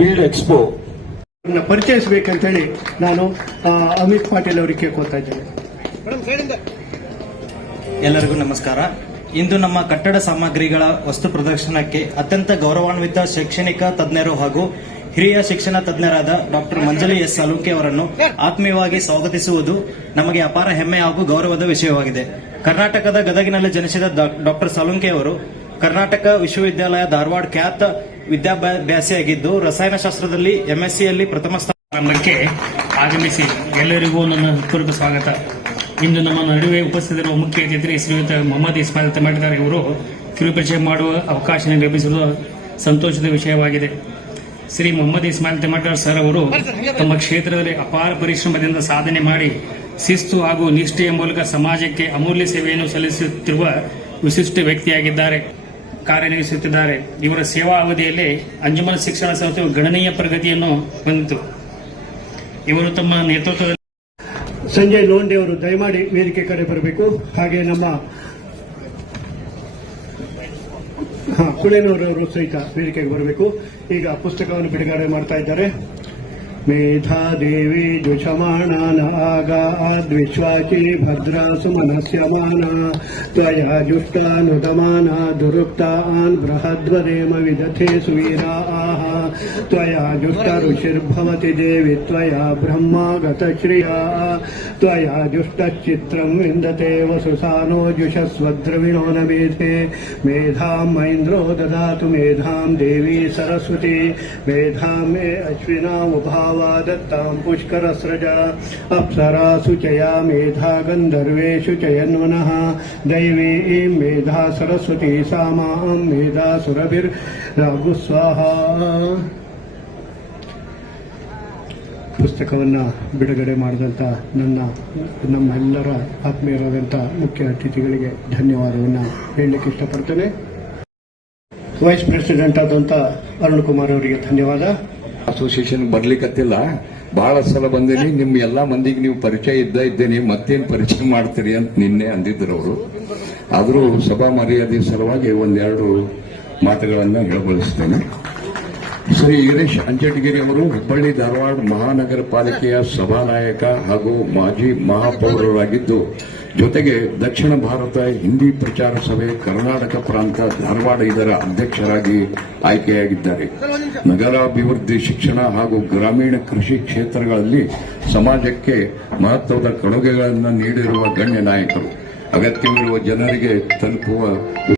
Build expo ಪರಿಚಯಿಸಬೇಕಂತೇಳಿ ನಾನು ಅಮಿತ್ ಪಾಟೀಲ್ ಅವರಿಗೆ ಕೇಳ್ಕೊತಾ ಇದ್ದೇನೆ. ಎಲ್ಲರಿಗೂ ನಮಸ್ಕಾರ. ಇಂದು ನಮ್ಮ ಕಟ್ಟಡ ಸಾಮಗ್ರಿಗಳ ವಸ್ತು ಪ್ರದರ್ಶನಕ್ಕೆ ಅತ್ಯಂತ ಗೌರವಾನ್ವಿತ ಶೈಕ್ಷಣಿಕ ತಜ್ಞರು ಹಾಗೂ ಹಿರಿಯ ಶಿಕ್ಷಣ ತಜ್ಞರಾದ ಡಾಕ್ಟರ್ ಮಂಜಲಿ ಎಸ್ ಸಾಲುಂಕೆ ಅವರನ್ನು ಆತ್ಮೀಯವಾಗಿ ಸ್ವಾಗತಿಸುವುದು ನಮಗೆ ಅಪಾರ ಹೆಮ್ಮೆ ಹಾಗೂ ಗೌರವದ ವಿಷಯವಾಗಿದೆ. ಕರ್ನಾಟಕದ ಗದಗಿನಲ್ಲಿ ಜನಿಸಿದ ಡಾಕ್ಟರ್ ಸಾಲುಂಕೆ ಅವರು ಕರ್ನಾಟಕ ವಿಶ್ವವಿದ್ಯಾಲಯ ಧಾರವಾಡ ಖ್ಯಾತ ವಿದ್ಯಾಭ್ಯಾಸಿಯಾಗಿದ್ದು ರಸಾಯನಶಾಸ್ತ್ರದಲ್ಲಿ ಎಂಎಸ್ಸಿಯಲ್ಲಿ ಪ್ರಥಮ ಸ್ಥಾನಕ್ಕೆ ಆಗಮಿಸಿ ಎಲ್ಲರಿಗೂ ನನ್ನ ಹೃತ್ಪೂರ್ವಕ ಸ್ವಾಗತ. ಇಂದು ನಮ್ಮ ನಡುವೆ ಉಪಸ್ಥಿತರಿರುವ ಮುಖ್ಯ ಅತಿಥಿ ಶ್ರೀಯುತ ಮೊಹಮ್ಮದ್ ಇಸ್ಮಾಯಿಲ್ ತಮಟದಾರ್ ಇವರು ಕಿರುಪರಿಚಯ ಮಾಡುವ ಅವಕಾಶ ಲಭಿಸುವುದು ಸಂತೋಷದ ವಿಷಯವಾಗಿದೆ. ಶ್ರೀ ಮೊಹಮ್ಮದ್ ಇಸ್ಮಾಯಿಲ್ ತಮಟದಾರ್ ಸರ್ ಅವರು ತಮ್ಮ ಕ್ಷೇತ್ರದಲ್ಲಿ ಅಪಾರ ಪರಿಶ್ರಮದಿಂದ ಸಾಧನೆ ಮಾಡಿ ಶಿಸ್ತು ಹಾಗೂ ನಿಷ್ಠೆಯ ಮೂಲಕ ಸಮಾಜಕ್ಕೆ ಅಮೂಲ್ಯ ಸೇವೆಯನ್ನು ಸಲ್ಲಿಸುತ್ತಿರುವ ವಿಶಿಷ್ಟ ವ್ಯಕ್ತಿಯಾಗಿದ್ದಾರೆ, ಕಾರ್ಯನಿರ್ವಹಿಸುತ್ತಿದ್ದಾರೆ. ಇವರ ಸೇವಾ ಅವಧಿಯಲ್ಲಿ ಅಂಜುಮನ್ ಶಿಕ್ಷಣ ಸಂಸ್ಥೆಯು ಗಣನೀಯ ಪ್ರಗತಿಯನ್ನು ಹೊಂದಿತು. ಇವರು ತಮ್ಮ ನೇತೃತ್ವದಲ್ಲಿ ಸಂಜಯ್ ಲೋಂಡೆ ಅವರು ದಯಮಾಡಿ ವೇದಿಕೆ ಕಡೆ ಬರಬೇಕು. ಹಾಗೆ ನಮ್ಮ ಕುಳೇನವರವರು ಸಹಿತ ವೇದಿಕೆಗೆ ಬರಬೇಕು. ಈಗ ಪುಸ್ತಕವನ್ನು ಬಿಡುಗಡೆ ಮಾಡ್ತಾ ಇದ್ದಾರೆ. ಮೇಧಾದೇವಿ ಜುಷಮಾಣಾನಾಗಾದ್ವಿಶ್ವಾಚಿ ಭದ್ರಾಸು ಮನಸ್ಯಮಾನ ತ್ವಯಾ ಜುಷ್ಟಾನುತಮಾನ ದುರುಕ್ತಾನ್ ಬೃಹದ್ವರೇಮ ವಿದಥೆ ಸುವೀರಾಃ ತ್ವಯಾ ಜುಷ್ಟ ಋಷಿರ್ಭವತಿ ದೇವಿ ತ್ವಯಾ ಬ್ರಹ್ಮಾಗತ ಶ್ರಿಯಾ ತ್ವಯಾ ಜುಷ್ಟಚಿತ್ರಂ ವಿಂದತೆ ವಸುಸಾನೋ ಜುಷಸ್ವದ್ರವಿಣೋ ನ ಮೇಧೆ ಮೇಧಾಂ ಮೈಂದ್ರೋ ದದಾತು ಮೇಧಾಂ ದೇವಿ ಸರಸ್ವತಿ ಮೇಧಾಂ ಮೇ ಅಶ್ವಿನಾ ಉಭಾ दत्तां पुष्करस्रजा अप्सरासु च या मेधा गन्धर्वेषु च यन्वनः दैवी मेधा सरस्वती सा मां मेधा सुरभिर्रागुस्वाहा. ಪುಸ್ತಕವನ್ನು ಬಿಡುಗಡೆ ಮಾಡಿದಂಥ ನಮ್ಮೆಲ್ಲರ ಆತ್ಮೀಯರಾದಂಥ ಮುಖ್ಯ ಅತಿಥಿಗಳಿಗೆ ಧನ್ಯವಾದವನ್ನು ಹೇಳಲಿಕ್ಕೆ ಇಷ್ಟಪಡ್ತೇನೆ. ವೈಸ್ ಪ್ರೆಸಿಡೆಂಟ್ ಆದಂಥ ಅರುಣ್ ಕುಮಾರ್ ಅವರಿಗೆ ಧನ್ಯವಾದ. ಅಸೋಸಿಯೇಷನ್ ಬರ್ಲಿಕ್ಕತ್ತಿಲ್ಲ, ಬಹಳ ಸಲ ಬಂದೇನಿ. ನಿಮ್ ಎಲ್ಲಾ ಮಂದಿಗೆ ನೀವು ಪರಿಚಯ ಇದ್ದೇನೆ, ಮತ್ತೇನ್ ಪರಿಚಯ ಮಾಡ್ತೀರಿ ಅಂತ ನಿನ್ನೆ ಅಂದಿದ್ರು ಅವರು. ಆದರೂ ಸಭಾ ಮರ್ಯಾದೆ ಸಲುವಾಗಿ ಒಂದೆರಡು ಮಾತುಗಳನ್ನ ಹೇಳಬಯಸ್ತೇನೆ. ಶ್ರೀ ಈರೇಶ್ ಅಂಚಟಗಿರಿ ಅವರು ಹುಬ್ಬಳ್ಳಿ ಧಾರವಾಡ ಮಹಾನಗರ ಪಾಲಿಕೆಯ ಸಭಾನಾಯಕ ಹಾಗೂ ಮಾಜಿ ಮಹಾಪೌರರಾಗಿದ್ದು, ಜೊತೆಗೆ ದಕ್ಷಿಣ ಭಾರತ ಹಿಂದಿ ಪ್ರಚಾರ ಸಭೆ ಕರ್ನಾಟಕ ಪ್ರಾಂತ ಧಾರವಾಡ ಇದರ ಅಧ್ಯಕ್ಷರಾಗಿ ಆಯ್ಕೆಯಾಗಿದ್ದಾರೆ. ನಗರಾಭಿವೃದ್ಧಿ, ಶಿಕ್ಷಣ ಹಾಗೂ ಗ್ರಾಮೀಣ ಕೃಷಿ ಕ್ಷೇತ್ರಗಳಲ್ಲಿ ಸಮಾಜಕ್ಕೆ ಮಹತ್ವದ ಕೊಡುಗೆಗಳನ್ನು ನೀಡಿರುವ ಗಣ್ಯ ನಾಯಕರು. ಅಗತ್ಯವಿರುವ ಜನರಿಗೆ ತಲುಪುವ